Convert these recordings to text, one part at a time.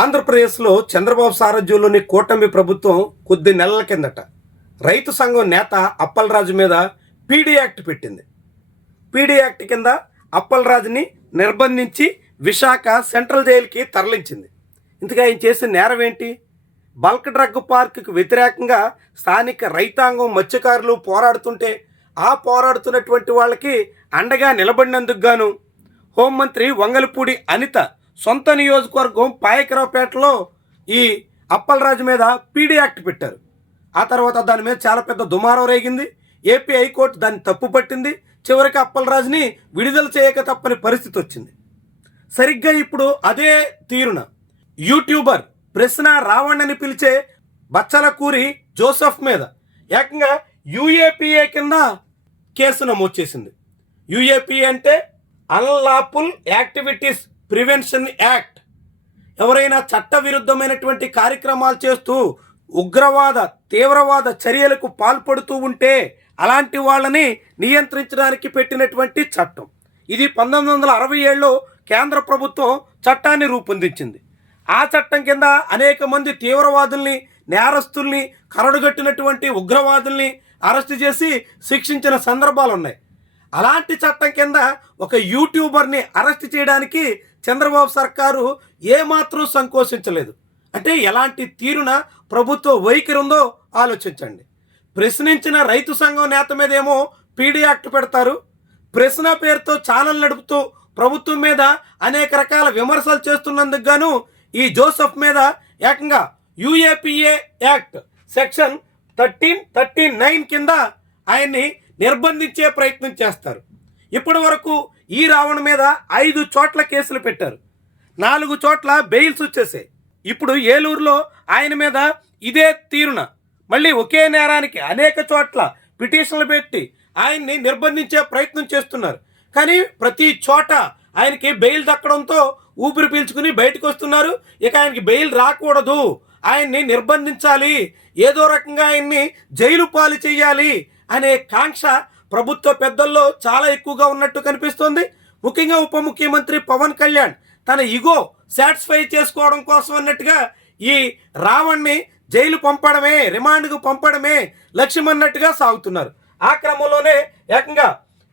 ఆంధ్రప్రదేశ్లో చంద్రబాబు సారథ్యంలోని కూటమి ప్రభుత్వం కొద్ది నెలల కిందట రైతు సంఘం నేత అప్పలరాజు మీద పీడీ యాక్ట్ పెట్టింది. పీడీ యాక్ట్ కింద అప్పలరాజుని నిర్బంధించి విశాఖ సెంట్రల్ జైలుకి తరలించింది. ఇంతగా ఆయన చేసిన నేరం ఏంటి? బల్క్ డ్రగ్ పార్కుకు వ్యతిరేకంగా స్థానిక రైతాంగం మత్స్యకారులు పోరాడుతుంటే ఆ పోరాడుతున్నటువంటి వాళ్ళకి అండగా నిలబడినందుకు గాను హోంమంత్రి వంగలపూడి అనిత సొంత నియోజకవర్గం పాయకరావుపేటలో ఈ అప్పలరాజు మీద పీడీ యాక్ట్ పెట్టారు. ఆ తర్వాత దాని మీద చాలా పెద్ద దుమారం రేగింది. ఏపీ హైకోర్టు దాన్ని తప్పు పట్టింది. చివరికి అప్పలరాజుని విడుదల చేయక తప్పని పరిస్థితి వచ్చింది. సరిగ్గా ఇప్పుడు అదే తీరున యూట్యూబర్ ప్రశ్న రావణ్ అని పిలిచే బచ్చలకూరి జోసెఫ్ మీద ఏకంగా యూఏపీఏ కింద కేసు నమోదు చేసింది. యూఏపీఏ అంటే అన్లాఫుల్ యాక్టివిటీస్ ప్రివెన్షన్ యాక్ట్. ఎవరైనా చట్టవిరుద్ధమైనటువంటి కార్యక్రమాలు చేస్తూ ఉగ్రవాద తీవ్రవాద చర్యలకు పాల్పడుతూ ఉంటే అలాంటి వాళ్ళని నియంత్రించడానికి పెట్టినటువంటి చట్టం ఇది. 1967లో కేంద్ర ప్రభుత్వం చట్టాన్ని రూపొందించింది. ఆ చట్టం కింద అనేక మంది తీవ్రవాదుల్ని, నేరస్తుల్ని, కరడుగట్టినటువంటి ఉగ్రవాదుల్ని అరెస్ట్ చేసి శిక్షించిన సందర్భాలు ఉన్నాయి. అలాంటి చట్టం కింద ఒక యూట్యూబర్ని అరెస్ట్ చేయడానికి చంద్రబాబు సర్కారు ఏమాత్రం సంకోచించలేదు. అంటే ఎలాంటి తీరున ప్రభుత్వ వైఖరి ఉందో ఆలోచించండి. ప్రశ్నించిన రైతు సంఘం నేత మీద ఏమో పీడీ యాక్ట్ పెడతారు. ప్రశ్న పేరుతో ఛానల్ నడుపుతూ ప్రభుత్వం మీద అనేక రకాల విమర్శలు చేస్తున్నందుకు గాను ఈ జోసెఫ్ మీద ఏకంగా యూఏపీఏ యాక్ట్ సెక్షన్ 1339 కింద ఆయన్ని నిర్బంధించే ప్రయత్నం చేస్తారు. ఇప్పటి వరకు ఈ రావణ్ మీద 5 చోట్ల కేసులు పెట్టారు. 4 చోట్ల బెయిల్స్ వచ్చేసాయి. ఇప్పుడు ఏలూరులో ఆయన మీద ఇదే తీరున మళ్ళీ ఒకే నేరానికి అనేక చోట్ల పిటిషన్లు పెట్టి ఆయన్ని నిర్బంధించే ప్రయత్నం చేస్తున్నారు. కానీ ప్రతి చోట ఆయనకి బెయిల్ దక్కడంతో ఊపిరి పీల్చుకుని బయటకు వస్తున్నారు. ఇక ఆయనకి బెయిల్ రాకూడదు, ఆయన్ని నిర్బంధించాలి, ఏదో రకంగా ఆయన్ని జైలు పాలు చేయాలి అనే కాంక్ష ప్రభుత్వ పెద్దల్లో చాలా ఎక్కువగా ఉన్నట్టు కనిపిస్తోంది. ముఖ్యంగా ఉప ముఖ్యమంత్రి పవన్ కళ్యాణ్ తన ఇగో సాటిస్ఫై చేసుకోవడం కోసం అన్నట్టుగా ఈ రావణ్ని జైలు పంపడమే, రిమాండ్కు పంపడమే లక్ష్యం అన్నట్టుగా సాగుతున్నారు. ఆ క్రమంలోనే ఏకంగా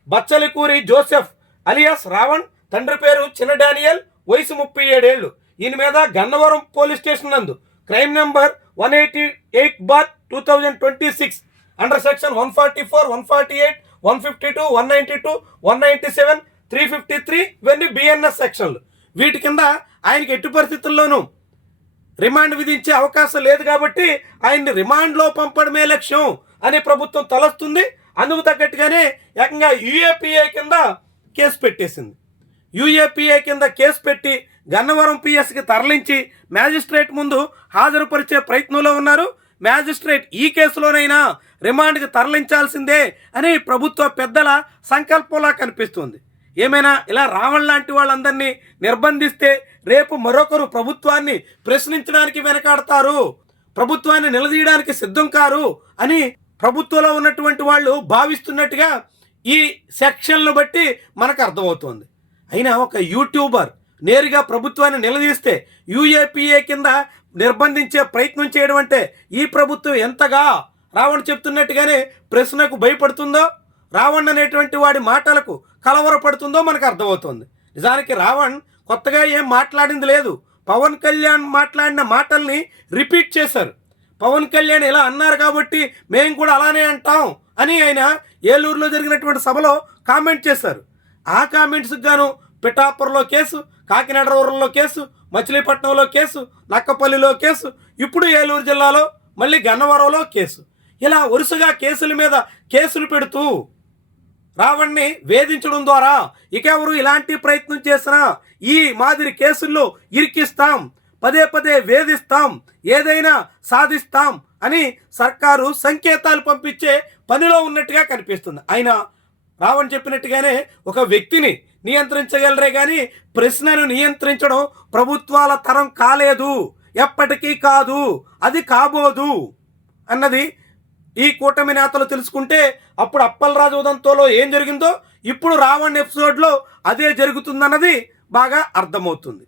బచ్చలకూరి జోసెఫ్ అలియాస్ రావణ్, తండ్రి పేరు చిన్న డానియల్, వయసు 37 ఏళ్ళు. ఈయన మీద గన్నవరం పోలీస్ స్టేషన్ నందు క్రైమ్ నెంబర్ 188/2026 అండర్ సెక్షన్ 144, 148, 152, 192, 197, 353 ఇవన్నీ బిఎన్ఎస్ సెక్షన్లు. వీటి కింద ఆయనకి ఎట్టి పరిస్థితుల్లోనూ రిమాండ్ విధించే అవకాశం లేదు కాబట్టి ఆయన్ని రిమాండ్లో పంపడమే లక్ష్యం అని ప్రభుత్వం తలస్తుంది. అందుకు తగ్గట్టుగానే ఏకంగా యూఏపీఏ కింద కేసు పెట్టేసింది. యూఏపీఏ కింద కేసు పెట్టి గన్నవరం పిఎస్కి తరలించి మ్యాజిస్ట్రేట్ ముందు హాజరుపరిచే ప్రయత్నంలో ఉన్నారు. మ్యాజిస్ట్రేట్ ఈ కేసులోనైనా రిమాండ్కి తరలించాల్సిందే అని ప్రభుత్వ పెద్దల సంకల్పంలా కనిపిస్తుంది. ఏమైనా ఇలా రావణ్ లాంటి వాళ్ళందరినీ నిర్బంధిస్తే రేపు మరొకరు ప్రభుత్వాన్ని ప్రశ్నించడానికి వెనకాడతారు, ప్రభుత్వాన్ని నిలదీయడానికి సిద్ధం కారు అని ప్రభుత్వంలో ఉన్నటువంటి వాళ్ళు భావిస్తున్నట్టుగా ఈ సెక్షన్లు బట్టి మనకు అర్థమవుతుంది. అయినా ఒక యూట్యూబర్ నేరుగా ప్రభుత్వాన్ని నిలదీస్తే యూఏపీఏ కింద నిర్బంధించే ప్రయత్నం చేయడం అంటే ఈ ప్రభుత్వం ఎంతగా రావణ్ చెప్తున్నట్టుగానే ప్రశ్నకు భయపడుతుందో, రావణ్ అనేటువంటి వాడి మాటలకు కలవరపడుతుందో మనకు అర్థమవుతుంది. నిజానికి రావణ్ కొత్తగా ఏం మాట్లాడింది లేదు. పవన్ కళ్యాణ్ మాట్లాడిన మాటల్ని రిపీట్ చేశారు. పవన్ కళ్యాణ్ ఇలా అన్నారు కాబట్టి మేము కూడా అలానే అంటాం అని ఆయన ఏలూరులో జరిగినటువంటి సభలో కామెంట్ చేశారు. ఆ కామెంట్స్కి గాను పిఠాపురంలో కేసు, కాకినాడ రూరల్లో కేసు, మచిలీపట్నంలో కేసు, నక్కపల్లిలో కేసు, ఇప్పుడు ఏలూరు జిల్లాలో మళ్ళీ గన్నవరంలో కేసు. ఇలా వరుసగా కేసుల మీద కేసులు పెడుతూ రావణ్ణి వేధించడం ద్వారా ఇక ఎవరు ఇలాంటి ప్రయత్నం చేసినా ఈ మాదిరి కేసుల్లో ఇరికిస్తాం, పదే పదే వేధిస్తాం, ఏదైనా సాధిస్తాం అని సర్కారు సంకేతాలు పంపించే పనిలో ఉన్నట్టుగా కనిపిస్తుంది. అయినా రావణ్ చెప్పినట్టుగానే ఒక వ్యక్తిని నియంత్రించగలరే కానీ ప్రశ్నను నియంత్రించడం ప్రభుత్వాల తరం కాలేదు, ఎప్పటికీ కాదు, అది కాబోదు అన్నది ఈ కూటమి నేతలు తెలుసుకుంటే అప్పుడు అప్పలరాజు ఉదంతంలో ఏం జరిగిందో ఇప్పుడు రావణ్ ఎపిసోడ్లో అదే జరుగుతుందన్నది బాగా అర్థమవుతుంది.